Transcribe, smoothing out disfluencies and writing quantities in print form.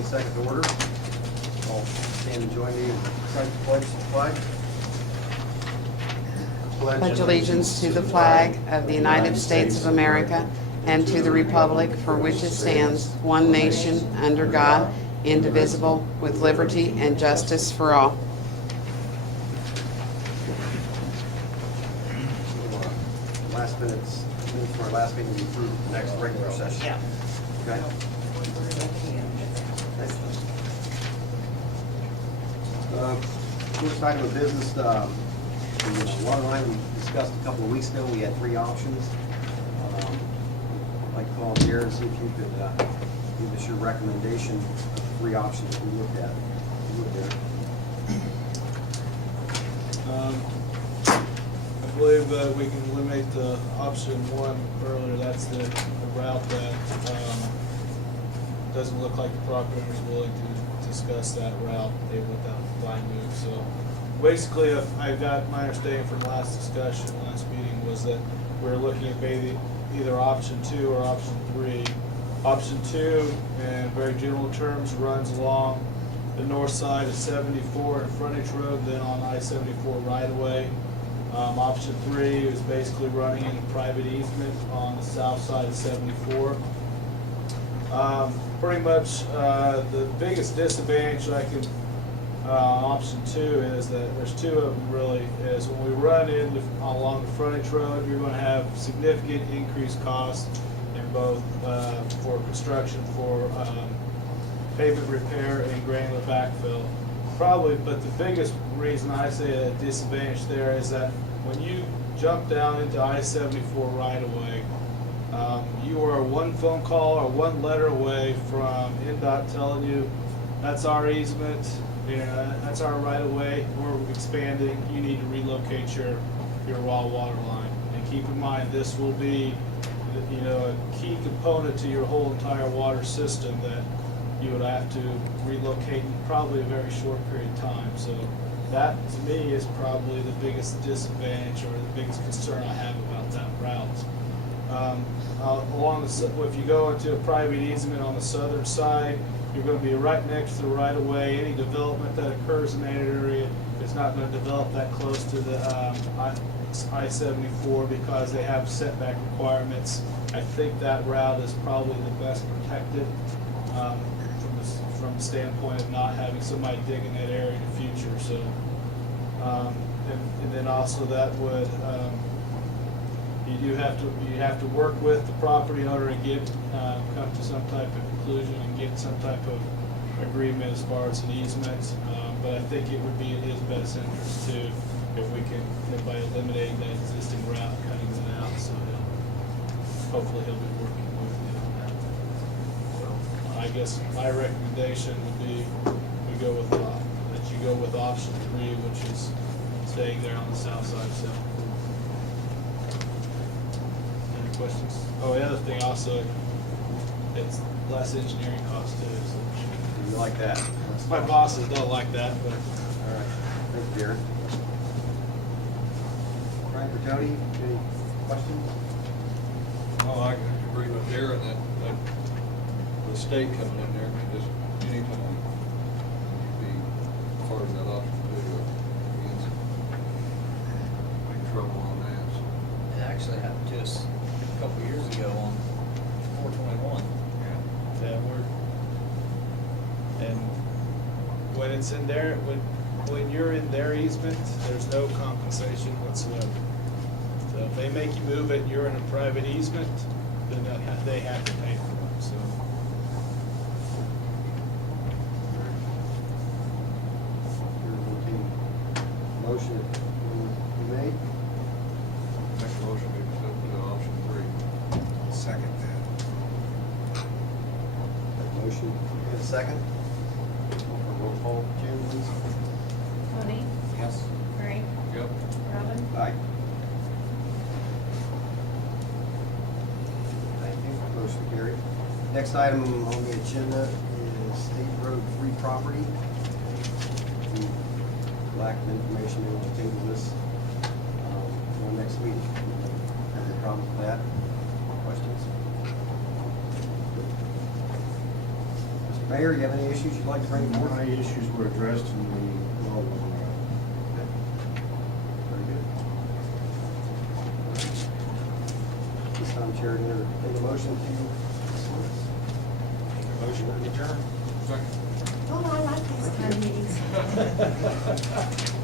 and second to order. All stand and join me in reciting the pledge to the flag. Pledge allegiance to the flag of the United States of America and to the republic for which it stands, one nation, under God, indivisible, with liberty and justice for all. Minutes from our last meeting, we approved the next regular session. Yeah. Okay. First item of business, the water line we discussed a couple of weeks ago. We had three options. I'd like to call Jared and see if you could give us your recommendation of the three options we looked at. I believe we can eliminate the option one earlier. That's the route that doesn't look like the property owner is willing to discuss that route. They let that line move. So basically, I got my understanding from last discussion, last meeting, was that we're looking at maybe either option 2 or option 3. Option 2, in very general terms, runs along the north side of 74 and frontage road, then on I-74 right away. Option 3 is basically running in a private easement on the south side of 74. Pretty much the biggest disadvantage I can, option 2 is that there's two of them really, is when we run in along the frontage road, you're going to have significant increased costs in both for construction, for pavement repair and granular backfill. Probably, but the biggest reason I say a disadvantage there is that when you jump down into I-74 right away, you are one phone call or one letter away from NDOT telling you that's our easement, that's our right of way, we're expanding, you need to relocate your raw water line. And keep in mind, this will be a key component to your whole entire water system that you would have to relocate in probably a very short period of time. So that, to me, is probably the biggest disadvantage or the biggest concern I have about that route. If you go into a private easement on the southern side, you're going to be right next to the right of way. Any development that occurs in that area is not going to develop that close to the I-74 because they have setback requirements. I think that route is probably the best protected from the standpoint of not having somebody dig in that area in the future. So, and then also that would you have to work with the property owner and come to some type of conclusion and get some type of agreement as far as an easement. But I think it would be in his best interest too if by eliminating that existing route, cutting it out. So hopefully he'll be working with me on that. So I guess my recommendation would be that you go with option 3, which is staying there on the south side of 74. Any questions? Oh, the other thing also, it's less engineering cost too. So. You like that? My bosses don't like that, but. All right. Thank you, Jared. Brian or Tony, any questions? Oh, I can agree with Darren that the state coming in there, just anytime you'd be part of that option too, big trouble on that. So. It actually happened to us a couple years ago on 421. Yeah, and when it's in there, when you're in their easement, there's no compensation whatsoever. So if they make you move it and you're in a private easement, then they have to pay for it, so. Motion you made? Make a motion to accept the option 3. Second that. Motion and a second. Roll call, Jen, please. Tony, Yes. Frank, Yep. Robin, Aye. Thank you. Motion carried. Next item on the agenda is State Road 3 property. Lack of information, we will table this for next week. Any problems with that? Questions? Mr. Mayor, you have any issues you'd like to bring forward? My issues were addressed in the law. Very good. This time, Chair, to entertain a motion to dismiss. Motion to adjourn. Second. Oh, I like these kind of meetings.